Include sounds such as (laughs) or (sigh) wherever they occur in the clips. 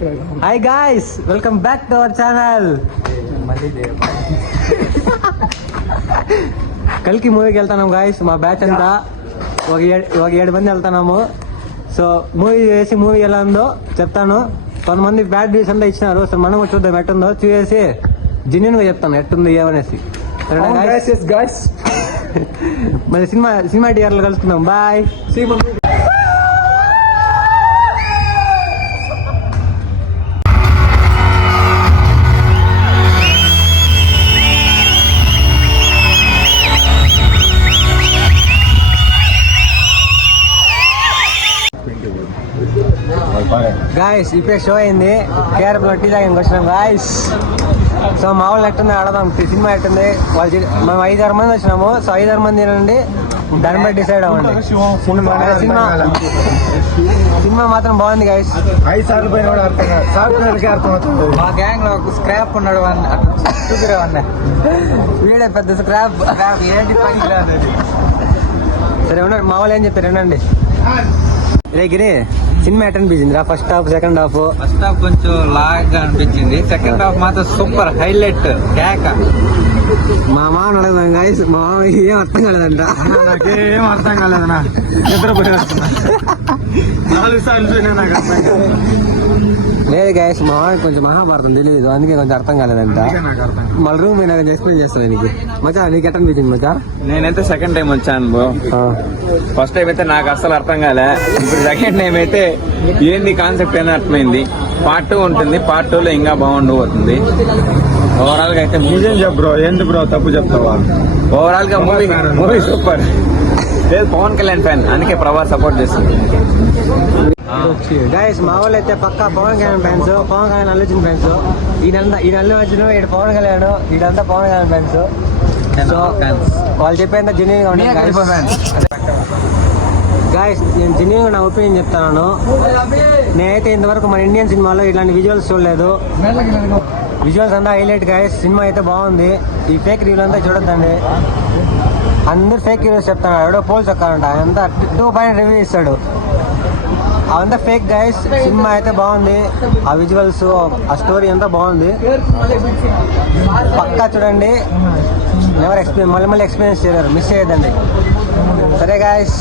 Hi guys welcome back to our channel కలికి మూవీకి వెళ్తున్నాం గాయస్ మా బ్యాచ్ అంతా. ఒక ఏడు ఒక ఏడు మంది వెళ్తున్నాము. సో మూవీ చేసి మూవీ ఎలా ఉందో చెప్తాను. కొంతమంది బ్యాడ్ రివ్యూస్ అంతా ఇచ్చినారు. సో మనం కూడా చూద్దాం ఎట్టుందో. చూసేసి జెన్యున్గా చెప్తాను ఎట్టుంది ఏమనేసి? (laughs) మళ్ళీ సినిమా సినిమా థియేటర్లో కలుసుకుందాం. బాయ్ గాయస్ ఇప్పుడే షో అయింది. కేఆర్ఎఫ్లో టీ తాగానికి వచ్చినాం గాయస్ సో మా వాళ్ళు ఎట్టుంది ఆడదాం. సినిమా ఎట్టుంది? వాళ్ళు మనం ఐదారు మంది వచ్చినాము. సో ఐదారు మంది నుండి దాన్ని బట్టి డిసైడ్ అవ్వండి. సినిమా సినిమా మాత్రం బాగుంది గాయస్ ఐదు సార్లు పైన మా గ్యాంగ్లో ఒక స్క్రాప్ ఉన్నాడు వీడే పెద్ద స్క్రాప్ ఏంటి. సరే ఉండండి. మా వాళ్ళు ఏం చెప్పారు? వినండి. రేగిని సినిమా ఎట్ అనిపించింది రా first half second half first half కొంచెం లాగ్ అనిపించింది. సెకండ్ హాఫ్ మాత్రం సూపర్ హైలైట్ కేక. మా మామ అడగదాం గాయస్ మా మామ ఏం అర్థం కాలేదంట. నాకేం అర్థం కాలేదన్నా. నిద్రపోయినా నాలుగు సార్లు చూసినా నాకు అర్థం కాలేదు. లేదు గాయస్ మా మామకి కొంచెం మహాభారతం తెలియదు అందుకే కొంచెం అర్థం కాలేదంట. మళ్ళీ రూమ్ అయినా ఎక్స్ప్లెయిన్ చేస్తాను నీకు మచా నీకు ఎట్ట అనిపించింది మచా నేనైతే సెకండ్ టైం వచ్చాను బ్రో. ఫస్ట్ టైం అయితే నాకు అస్సలు అర్థం కాలే. ఇప్పుడు సెకండ్ టైం అయితే ఏంది కాన్సెప్ట్ అని అర్థమైంది. పార్ట్ టూ ఉంటుంది. పార్ట్ టూ లో ఇంకా బాగుండబోతుంది. ఓవరాల్గా అయితే నిజం చెప్పు బ్రో ఏంది బ్రో తప్పు చెప్తావా? ఓవరాల్గా మూవీ మూవీ సూపర్ లేదు పవన్ కళ్యాణ్ ఫ్యాన్ అందుకే ప్రభాస్ సపోర్ట్ చేస్తుంది గాయస్ మా వాళ్ళు అయితే పక్కా పవన్ కళ్యాణ్ ఫ్యాన్స్ పవన్ కళ్యాణ్ అల్లుచిన ఫ్యాన్స్. ఈయనంతా ఈ నల్లు వచ్చిన ఈడ పవన్ కళ్యాణ్ ఈడంతా పవన్ కళ్యాణ్ ఫ్యాన్స్. సో వాళ్ళు చెప్పేంత జెన్యున్గా ఉంటుంది గాయస్ నేను జెన్యున్గా నా ఒపీనియన్ చెప్తాను. నేనైతే ఇంతవరకు మన ఇండియన్ సినిమాలో ఇట్లాంటి విజువల్స్ చూడలేదు. విజువల్స్ అంతా హైలైట్గా సినిమా అయితే బాగుంది. ఈ ఫేక్ రివ్యూలు అంతా చూడొద్దండి. అందరు ఫేక్ రివ్యూస్ చెప్తాను ఎవడో పోల్స్ చక్కారంట అంతా టూ పాయింట్ రివ్యూ ఇస్తాడు. అవంతా ఫేక్ గైస్ సినిమా అయితే బాగుంది. ఆ విజువల్స్ ఆ స్టోరీ అంతా బాగుంది. పక్కా చూడండి. ఎవరు ఎక్స్పీరియన్స్ మళ్ళీ మళ్ళీ ఎక్స్పీరియన్స్ చేయలేరు. మిస్ చేయొద్దండి. సరే గాయస్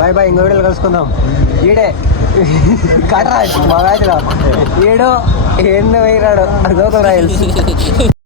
బాయ్ బాయ్ ఇంకో వీడియోలో కలుసుకుందాం. ఈడే. (laughs) కటరాజ్ మా బ్యాచ్లో ఈడు என்ன வயிறாடும் லோக்கல் ராயல்ஸ்